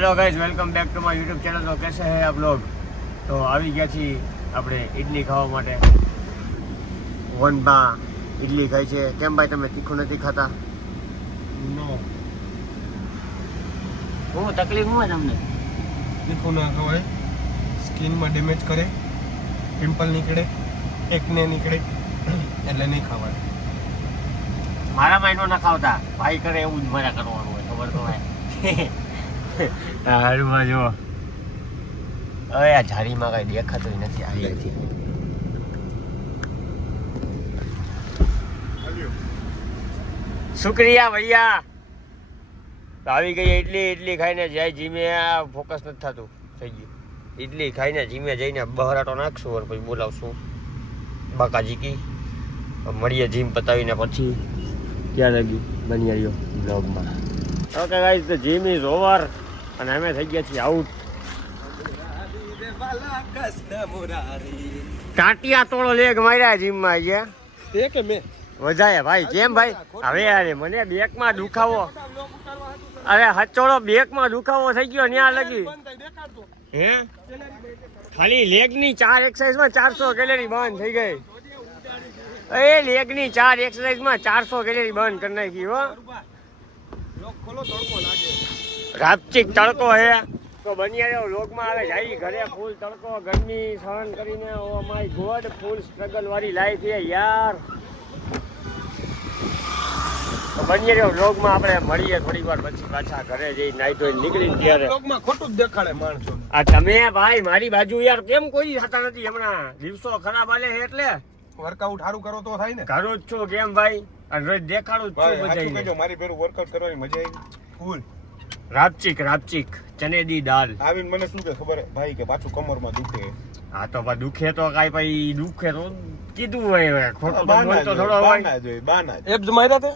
Hello guys, welcome back to my YouTube channel. तो कैसे हैं आप लोग? तो આવી ગયા છીએ આપણે ઇડલી ખાવા માટે। વનબા ઇડલી ખાય છે। કેમ ભાઈ, તમે તીખું નથી ખાતા? નો, હું તકલીફ હોય તમને? તીખું ના ખવાય, સ્કિનમાં ડેમેજ કરે, પિમ્પલ નીકળે, એકને નીકળે, એટલે નહીં ખવાય। મારા માઈનો ના ખાવતા, ભાઈ કરે એવું જ મારા કરવાનું હોય, ખબર તો હોય। હારું જો હવે આ ઝાડીમાં કઈ દેખાતું નથી અહીંયાથી। શુક્રિયા ભૈયા। તો આવી ગઈ ઇડલી ખાઈને જાય જીમે, ફોકસ નથી થતું, થઈ ગયું। ઇડલી ખાઈને જીમે જઈને બહરાટો નાખશું અને પછી બોલાવશું બાકાજી કી। મળીએ જીમ પતાવીને પછી। ત્યાં લગી બની આવ્યો બ્લોગમાં। Okay guys, the gym is over અને અમે થઈ ગયા છીએ આઉટ। ટાંટિયા તોડો લેગ માર્યા જીમમાં ગયા તે કે મેં વધારે ભાઈ। કેમ ભાઈ? હવે યાર મને બેકમાં દુખાવો, અરે હચોડો બેકમાં દુખાવો થઈ ગયો ન્યા લગી। હે ખાલી લેગની 4 એક્સરસાઇઝમાં 400 કેલેરી બંધ થઈ ગઈ। એ લેગની 4 એક્સરસાઇઝમાં 400 કેલેરી બંધ કરી નાખી હો। રાપચીક તડકો હે તો બની આવ્યો વ્લોગમાં આવે જાય ઘરે। ફૂલ તડકો, ગરમી સહન કરીને, oh my God, full struggle વાળી લાઈફ છે યાર। તો બની રહ્યો વ્લોગમાં આપણે મળીએ થોડી વાર પછી પાછા ઘરે જઈ નાઈ ધોઈ નીકળી ત્યારે। વ્લોગમાં ખોટું જ દેખાડે માણસો। આ તમે ભાઈ મારી બાજુ યાર કેમ કોઈ થતા નથી હમણાં? દિવસો ખરાબ હાલે છે એટલે વર્કઆઉટ સારું કરો તો થાય ને। કરું જ છું। કેમ ભાઈ? અને રોજ દેખાડું જ છું બધાને। મારી પેલું વર્કઆઉટ કરવાની મજા આવી ફૂલ। રાપચીક ચનેદી દાળ આવીને મને શું કે ખબર ભાઈ કે પાછું કમરમાં દુખે। હા તો દુખે તો કાઈ ભાઈ દુખે તો કીધું હોય, ખોટું તો બોલતો થોડો હોય। એબ્સ માર્યા તે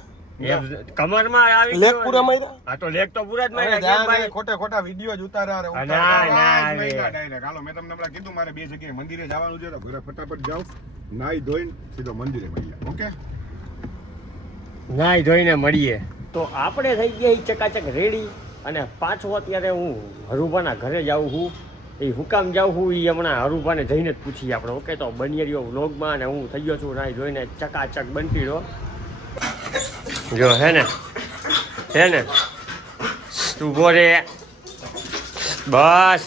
કમરમાં આવી લેગ પૂરા માર્યા। હા તો લેગ તો પૂરા જ માર્યા। કેમ ભાઈ? ખોટા વિડિયો જ ઉતાર્યા રે ના ડાયરેક્ટ હાલો મેં તમને હમણાં કીધું મારે બે જગ્યાએ મંદિરે જવાનું છે તો ઘરે ફટાફટ જાવ, નાઈ ધોઈને સીધો મંદિરે મળીએ। ઓકે, નાઈ ધોઈને મળીએ। તો આપણે થઈ ગયા ચકાચક રેડી અને પાછો અત્યારે હું હરુભાના ઘરે જાઉં છું। એ હુકામ જાઉં છું એ હમણાં હરુભાને જઈને જ પૂછીએ આપણે। ઓકે, તો બની રહ્યો વ્લોગમાં અને હું થઈ ગયો છું નાઈ ધોઈને ચકાચક બનતી રહો। જો હે ને ઉભો રે બસ।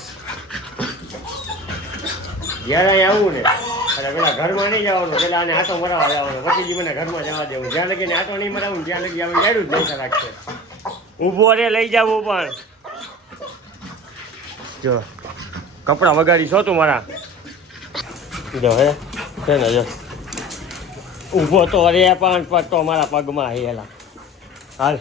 જ્યારે આવું ને એટલે પેલા ઘરમાં નહીં જવાનું, પેલા આને આટો મરાવા જવાનો, પછી મને ઘરમાં જવા દેવું। જ્યાં લગીને આટો નહીં મરાવું ત્યાં લગી આવે જાડું જ નહીં રાખશે। ઊભો રે લઈ જવું પણ જો કપડાં વગાડી છો તું મારા। જો હે ને જો ઊભો તો રે પણ તો મારા પગમાં હેલા હાલ।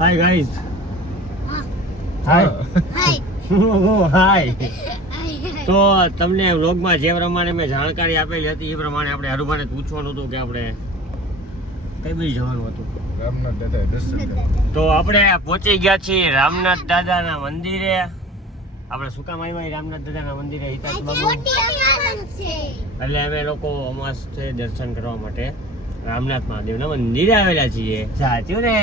હાય ગાઈઝ, હાય તો તમને વ્લોગમાં જે પ્રમાણે મેં જાણકારી આપેલી હતી એ પ્રમાણે આપણે હરુભાને પૂછવાનું હતું કે આપણે કઈ બાજુ જવાનું હતું। રામનાથ દાદા દર્શન તો આપણે પહોંચી ગયા છીએ રામનાથ દાદાના મંદિરે। આપણે શું કામ આવ્યા રામનાથ દાદાના મંદિરે? હિતાશ બાબુ એટલે અમે લોકો અમાસ છે દર્શન કરવા માટે રામનાથ મહાદેવના મંદિરે આવેલા છીએ। સાચું ને?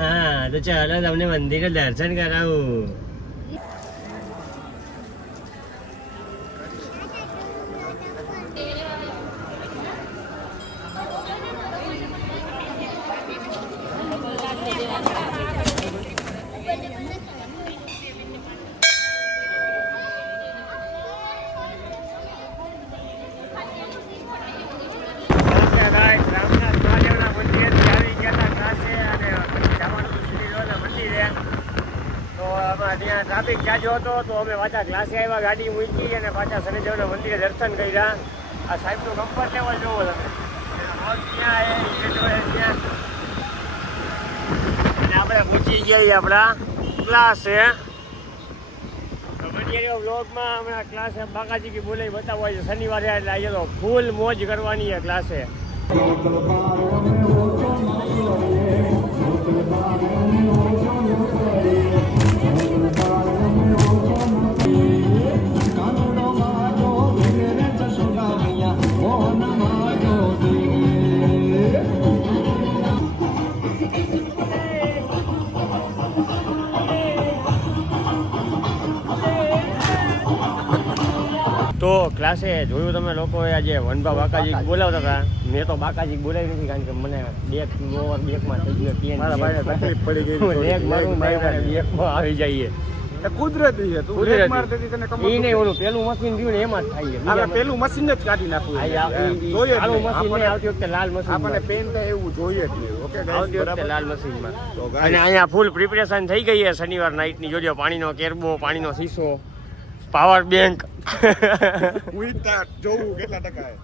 હા તો ચાલો તમને મંદિરે દર્શન કરાવું। રામનાથ મહાદેવના મંદિરેથી આવી ગયા ક્લાસે અને પછી જવાનું શ્રીલોના મંદિરે। તો આમાં ત્યાં ટ્રાફિક જાજો હતો તો અમે પાછા ક્લાસે આવ્યા, ગાડી મૂકી અને પાછા શનિદેવના મંદિરે દર્શન કર્યા। આ સાહેબનું કમ્ફર્ટ લેવલ જોવો તમે, ત્યાં અને આપણે પહોંચી ગયા આપણા ક્લાસે। તો બની રહ્યો વ્લોગમાં હમણાં ક્લાસે બાકાજી કી બોલાવી બતાવવા છે શનિવારે, એટલે આજે તો ફૂલ મોજ કરવાની છે ક્લાસે। ક્લાસે જોયું તમે લોકોએ આજે વનભા બાકાજી બોલાવતા હતા. મેં તો બાકાજી બોલાવી નથી કારણ કે મને બેકમાં થઈ ગયો મારા ભાઈને તકલીફ પડી ગઈ લેગ મારું મારે બેકમાં આવી જઈએ. એ કુદરતી છે તું બ્રેક મારતી હતી તને ખબર એ નહીં ઓલું પેલું મશીન રહ્યું ને એમાં જ થાય છે. આપણે પેલું મશીન જ કાઢી નાખવું જોઈએ જ ચાલુ નહીં. મશીન નહીં, આવતી વખતે લાલ મશીન આપણને પેન થાય એવું જોઈએ જ નહીં. ઓકે આવતી ગાઈસ, વખતે બરાબર? લાલ મશીનમાં. તો અને guys, અહીંયા ફૂલ પ્રિપેરેશન થઈ ગઈ છે શનિવાર નાઇટની. જોજો પાણીનો કેરબો, પાણીનો શીશો, પાવર બેંક. with that જોવું કેટલા ટકા છે.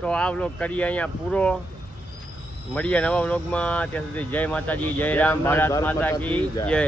તો આ વ્લોગ કરીએ અહીંયા પૂરો. મળીએ નવા વ્લોગમાં. ત્યાં સુધી જય માતાજી, જય રામ, ભારત માતા કી જય.